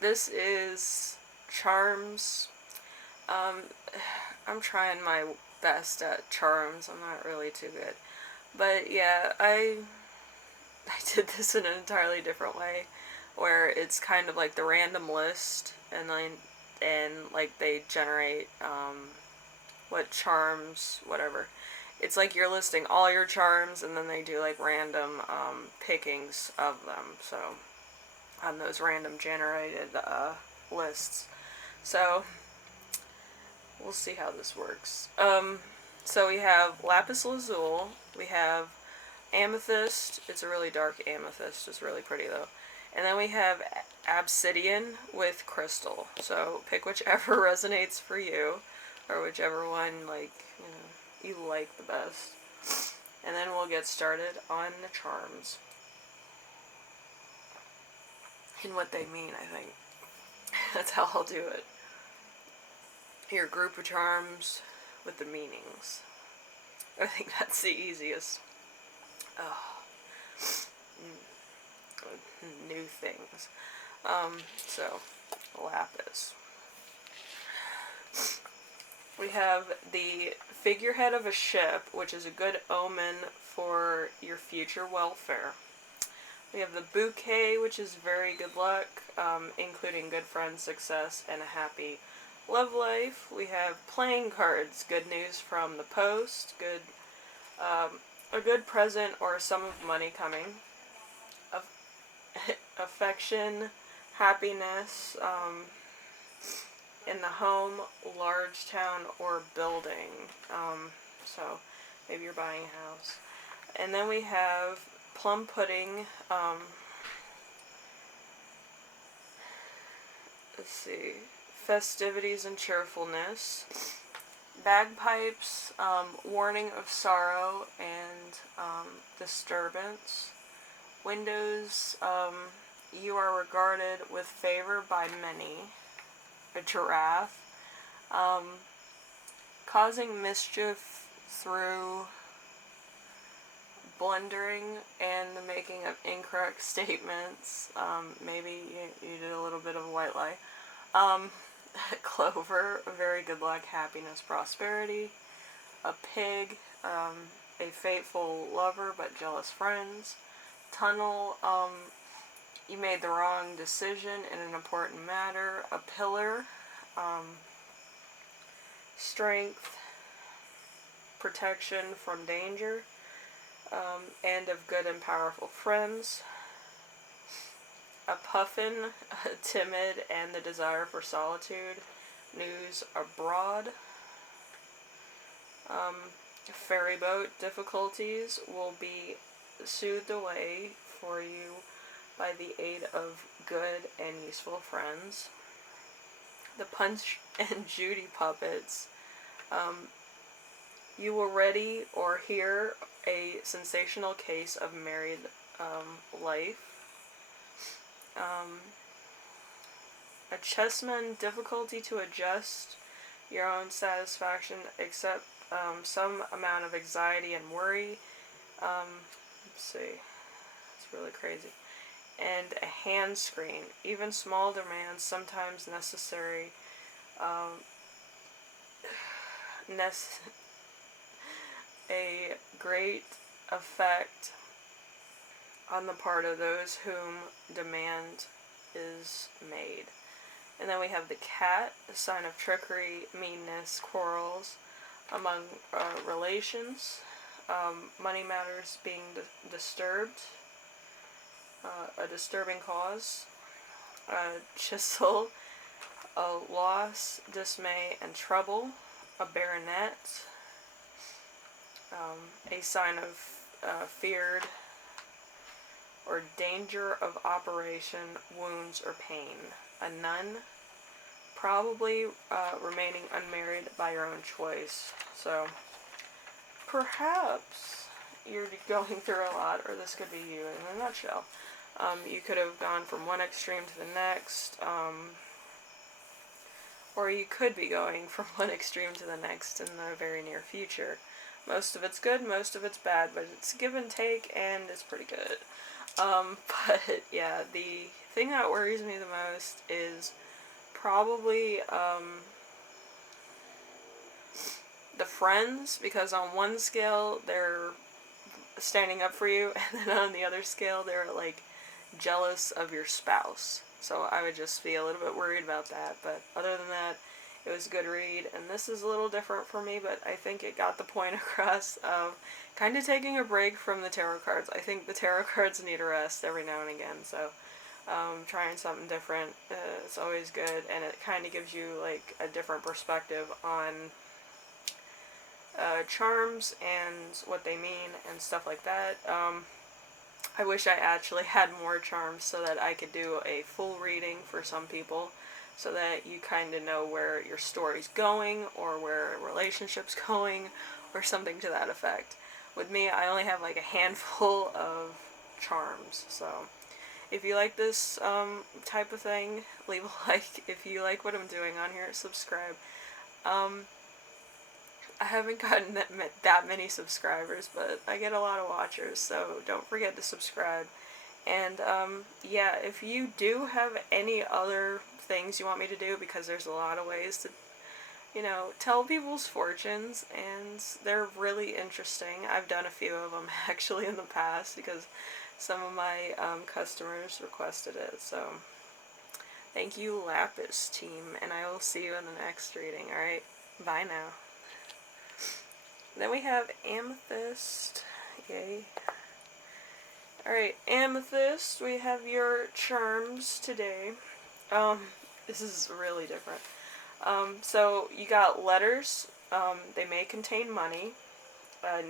this is charms. Um, I'm trying my best at charms. I'm not really too good. But yeah, I did this in an entirely different way, where it's kind of like the random list, and like they generate what charms, whatever. It's like you're listing all your charms, and then they do like random pickings of them. So on those random generated lists. So we'll see how this works. So we have Lapis Lazuli. We have Amethyst. It's a really dark amethyst. It's really pretty though. And then we have Obsidian with Crystal. So pick whichever resonates for you, or whichever one you like the best. And then we'll get started on the charms and what they mean. I think that's how I'll do it. Your group of charms with the meanings. I think that's the easiest. Oh. New things. So, Lapis. We have the figurehead of a ship, which is a good omen for your future welfare. We have the bouquet, which is very good luck, including good friends, success, and a happy love life. We have playing cards, good news from the post, a good present or a sum of money coming. Affection, happiness, in the home, large town, or building. So maybe you're buying a house. And then we have plum pudding. Let's see. Festivities and cheerfulness. Bagpipes, warning of sorrow and disturbance. Windows, you are regarded with favor by many. A giraffe. Causing mischief through blundering and the making of incorrect statements. Maybe you did a little bit of a white lie. Clover, very good luck, happiness, prosperity. A pig, a faithful lover but jealous friends. Tunnel, you made the wrong decision in an important matter. A pillar, strength, protection from danger, and of good and powerful friends. A puffin, timid and the desire for solitude. News abroad. Ferry boat, difficulties will be soothed away for you by the aid of good and useful friends. The Punch and Judy puppets. You will ready or hear a sensational case of married life. A chessman, difficulty to adjust your own satisfaction, except some amount of anxiety and worry. Let's see. It's really crazy. And a hand screen. Even small demands, sometimes necessary. A great effect on the part of those whom demand is made. And then we have the cat, a sign of trickery, meanness, quarrels among relations, money matters being disturbed, a disturbing cause, chisel, a loss, dismay, and trouble, a baronet, a sign of feared or danger of operation, wounds, or pain. A nun, probably remaining unmarried by your own choice. So perhaps you're going through a lot, or this could be you in a nutshell. You could have gone from one extreme to the next, or you could be going from one extreme to the next in the very near future. Most of it's good, most of it's bad, but it's give and take, and it's pretty good. But yeah, the thing that worries me the most is probably the friends, because on one scale they're standing up for you, and then on the other scale they're like jealous of your spouse. So I would just be a little bit worried about that. But other than that, it was a good read, and this is a little different for me, but I think it got the point across of kind of taking a break from the tarot cards. I think the tarot cards need a rest every now and again, so trying something different is always good, and it kind of gives you like a different perspective on charms and what they mean and stuff like that. I wish I actually had more charms so that I could do a full reading for some people, so that you kind of know where your story's going or where a relationship's going or something to that effect. With me, I only have like a handful of charms, so if you like this type of thing, leave a like. If you like what I'm doing on here, subscribe. I haven't gotten that many subscribers, but I get a lot of watchers, so don't forget to subscribe. And yeah, if you do have any other things you want me to do, because there's a lot of ways to, tell people's fortunes, and they're really interesting. I've done a few of them actually in the past because some of my customers requested it. So thank you, Lapis team, and I will see you in the next reading. Alright, bye now. Then we have Amethyst. Yay. Alright, Amethyst, we have your charms today. This is really different. So you got letters. They may contain money,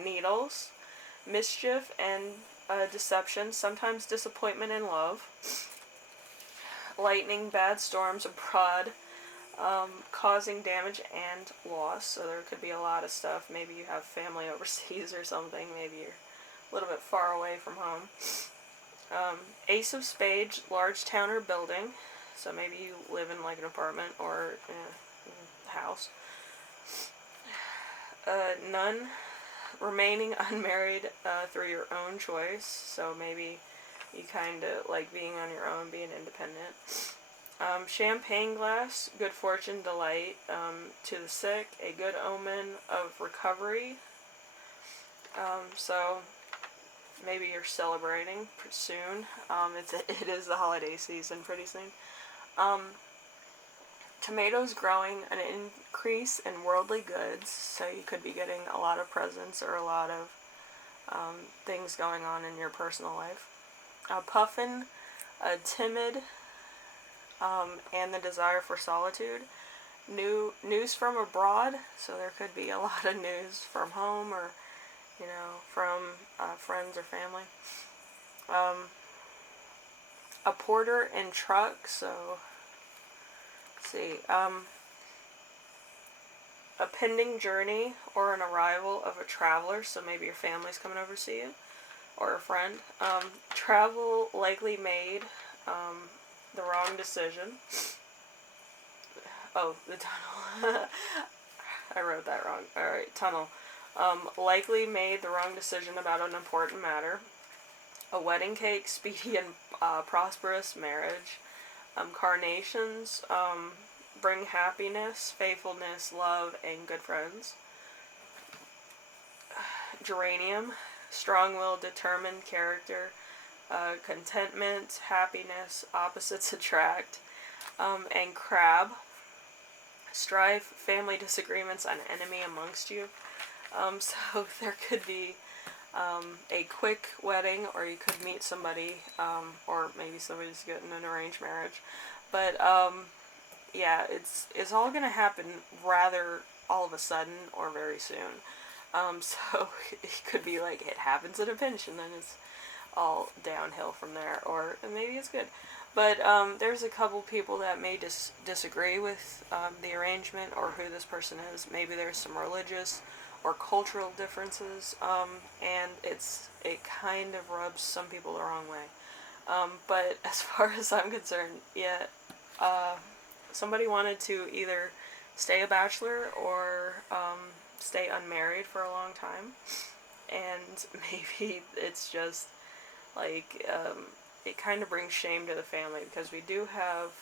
needles, mischief, and deception, sometimes disappointment in love, lightning, bad storms abroad, causing damage and loss. So there could be a lot of stuff. Maybe you have family overseas or something. Maybe you're a little bit far away from home. Ace of Spades, large town or building. So maybe you live in like an apartment or a house. None, remaining unmarried through your own choice. So maybe you kind of like being on your own, being independent. Champagne glass, good fortune, delight. To the sick, a good omen of recovery. So maybe you're celebrating soon. It is the holiday season pretty soon. Tomatoes growing, an increase in worldly goods. So you could be getting a lot of presents or a lot of things going on in your personal life. Puffin, timid, and the desire for solitude. News from abroad, so there could be a lot of news from home or, from friends or family. A porter in truck, so, let's see, a pending journey or an arrival of a traveler, so maybe your family's coming over to see you, or a friend. Travel likely made, the wrong decision. Oh, the tunnel. I wrote that wrong. Alright, tunnel. Likely made the wrong decision about an important matter. A wedding cake, speedy and prosperous marriage. Carnations, bring happiness, faithfulness, love, and good friends. Geranium, strong-willed, determined character. Contentment, happiness, opposites attract. And crab, strife, family disagreements, an enemy amongst you. So there could be a quick wedding, or you could meet somebody, or maybe somebody's getting an arranged marriage. But yeah, it's all gonna happen rather all of a sudden or very soon. So it could be like it happens in a pinch, and then it's all downhill from there, or maybe it's good. But there's a couple people that may disagree with the arrangement or who this person is. Maybe there's some religious or cultural differences, and it kind of rubs some people the wrong way. But as far as I'm concerned, yeah, somebody wanted to either stay a bachelor or stay unmarried for a long time, and maybe it's just like it kind of brings shame to the family, because we do have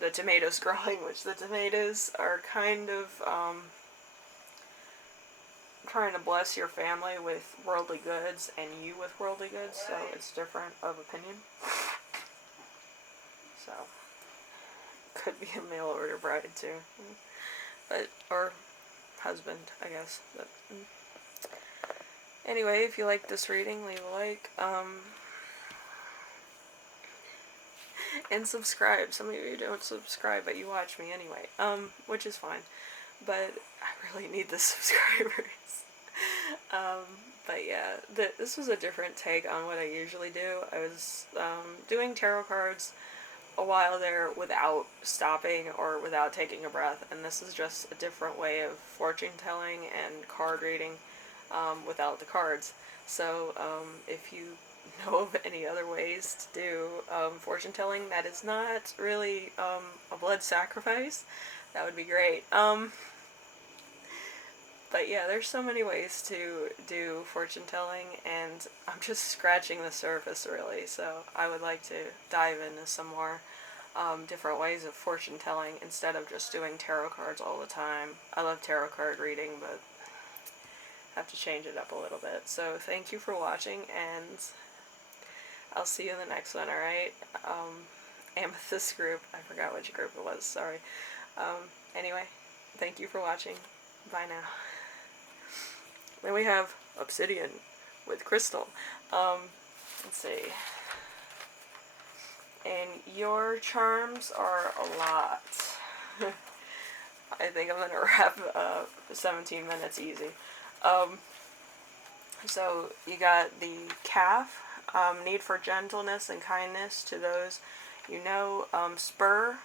the tomatoes growing, which the tomatoes are kind of trying to bless your family with worldly goods and you with worldly goods, so it's different of opinion. So, could be a mail order bride too, but or husband, I guess. But anyway, if you like this reading, leave a like, and subscribe. Some of you don't subscribe, but you watch me anyway, which is fine. But I really need the subscribers. But yeah, this was a different take on what I usually do. I was doing tarot cards a while there without stopping or without taking a breath, and this is just a different way of fortune telling and card reading without the cards. So if you know of any other ways to do fortune telling that is not really a blood sacrifice, that would be great. But yeah, there's so many ways to do fortune telling, and I'm just scratching the surface really, so I would like to dive into some more different ways of fortune telling instead of just doing tarot cards all the time. I love tarot card reading, but have to change it up a little bit. So thank you for watching, and I'll see you in the next one, alright? Amethyst group, I forgot which group it was, sorry. Anyway, thank you for watching. Bye now. Then we have Obsidian with crystal. Let's see. And your charms are a lot. I think I'm going to wrap 17 minutes easy. So you got the calf, need for gentleness and kindness to those you know, spur,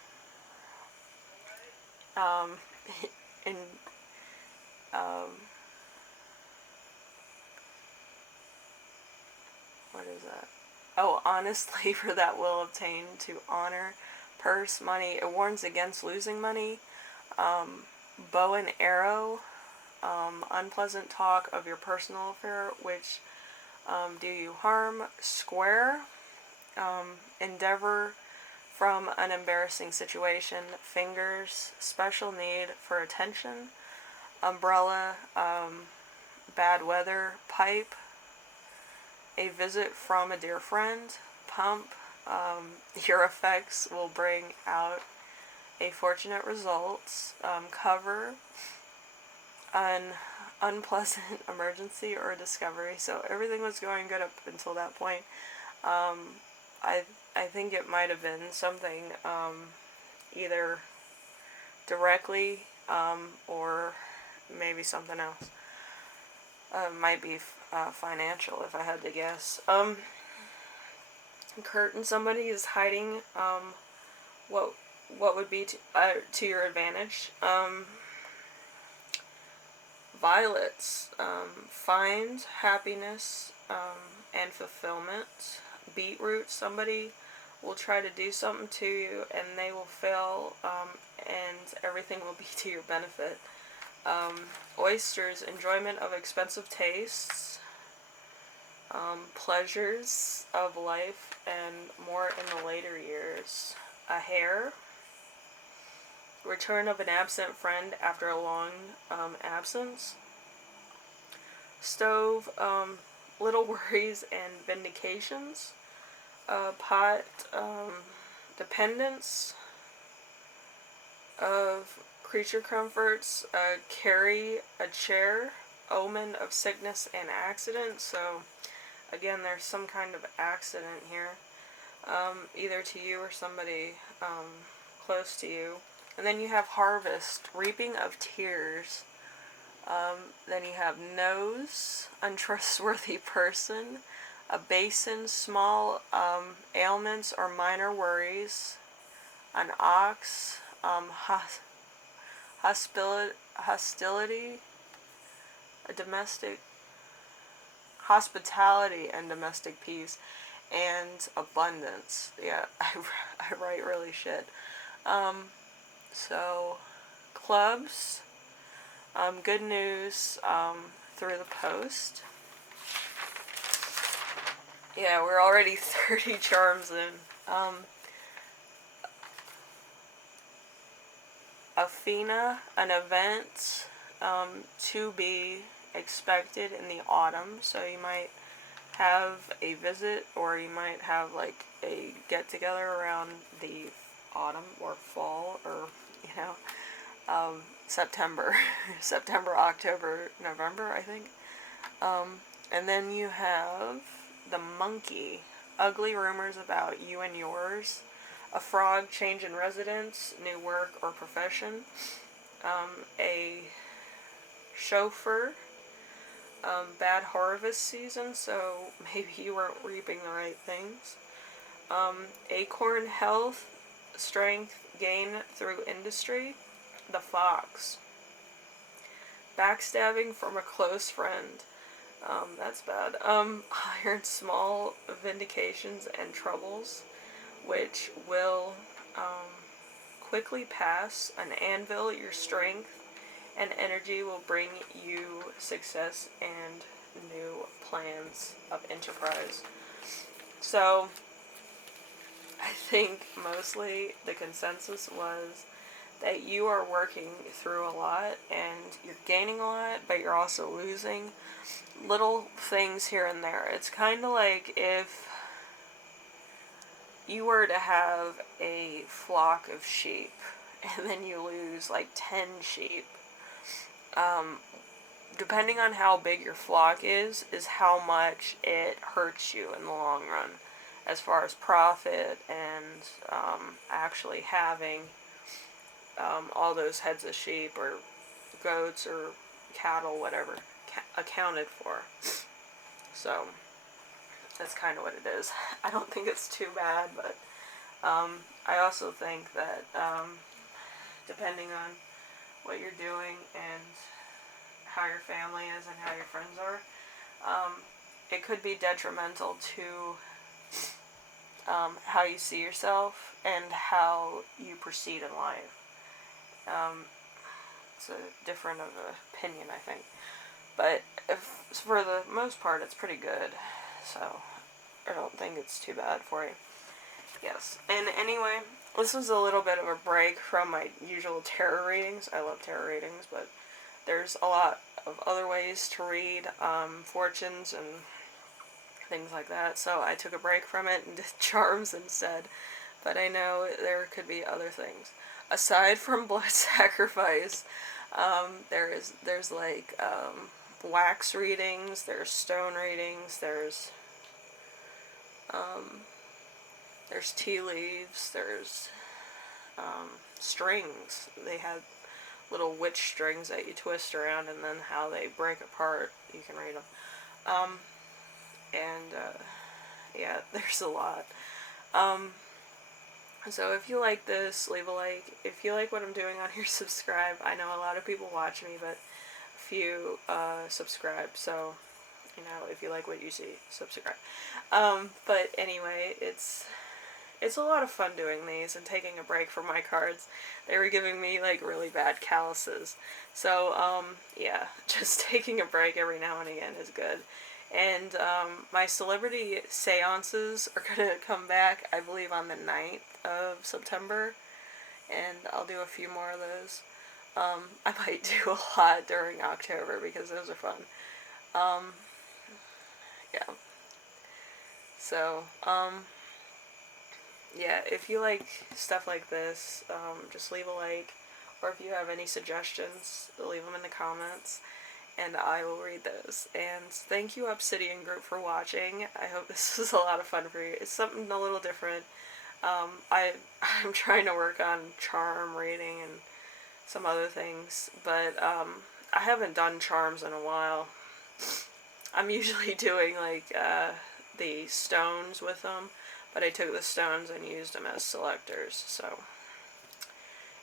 in, what is that? Oh, honestly, for that will obtain to honor, purse, money. It warns against losing money. Bow and arrow, unpleasant talk of your personal affair, which do you harm. Square, endeavor from an embarrassing situation. Fingers, special need for attention. Umbrella, bad weather. Pipe, a visit from a dear friend. Pump, your effects will bring out a fortunate result. Cover, an unpleasant emergency or discovery. So everything was going good up until that point. I think it might have been something either directly or maybe something else. Might be financial, if I had to guess. Curtain, somebody is hiding what would be to your advantage. Violets, find happiness and fulfillment. Beetroot, somebody will try to do something to you and they will fail, and everything will be to your benefit. Oysters, enjoyment of expensive tastes, pleasures of life, and more in the later years. A hare, return of an absent friend after a long absence. Stove, little worries and vindications. Pot, dependence of creature comforts. Carry a chair, omen of sickness and accident. So again, there's some kind of accident here, either to you or somebody close to you. And then you have harvest, reaping of tears. Then you have nose, untrustworthy person. A basin, small ailments or minor worries. An ox, hostility, a domestic hospitality and domestic peace, and abundance. Yeah, I write really shit. So clubs, good news through the post. Yeah, we're already 30 charms in. Athena, an event to be expected in the autumn. So you might have a visit, or you might have like a get together around the autumn or fall, or you know, September, September, October, November, I think. And then you have the monkey, ugly rumors about you and yours, a frog, change in residence, new work or profession, a chauffeur, bad harvest season, so maybe you weren't reaping the right things. Acorn, health, strength, gain through industry. The fox, backstabbing from a close friend. That's bad. Iron, small vindications and troubles, which will quickly pass. An anvil, your strength and energy will bring you success and new plans of enterprise. So, I think mostly the consensus was that you are working through a lot and you're gaining a lot, but you're also losing little things here and there. It's kind of like if you were to have a flock of sheep and then you lose like 10 sheep. Depending on how big your flock is how much it hurts you in the long run, as far as profit and actually having all those heads of sheep or goats or cattle, whatever, accounted for. So that's kind of what it is. I don't think it's too bad, but I also think that depending on what you're doing and how your family is and how your friends are, it could be detrimental to how you see yourself and how you proceed in life. It's a different of an opinion, I think. But for the most part, it's pretty good. So I don't think it's too bad for you. Yes. And anyway, this was a little bit of a break from my usual tarot readings. I love tarot readings, but there's a lot of other ways to read fortunes and things like that. So I took a break from it and did charms instead. But I know there could be other things. Aside from blood sacrifice, there's like wax readings, there's stone readings, there's tea leaves, there's strings. They had little witch strings that you twist around, and then how they break apart, you can read them. Yeah, there's a lot. So if you like this, leave a like. If you like what I'm doing on here, subscribe. I know a lot of people watch me, but few subscribe. So, you know, if you like what you see, subscribe. But anyway, it's a lot of fun doing these and taking a break from my cards. They were giving me like really bad calluses. So, yeah, just taking a break every now and again is good. And my celebrity seances are going to come back, I believe, on the 9th of September. And I'll do a few more of those. I might do a lot during October because those are fun. Yeah. So, yeah, if you like stuff like this, just leave a like. Or if you have any suggestions, leave them in the comments. And I will read those. And thank you, Obsidian group, for watching. I hope this was a lot of fun for you. It's something a little different. I'm trying to work on charm reading and some other things, but I haven't done charms in a while. I'm usually doing like the stones with them, but I took the stones and used them as selectors. So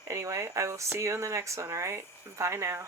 anyway, I will see you in the next one, alright? Bye now.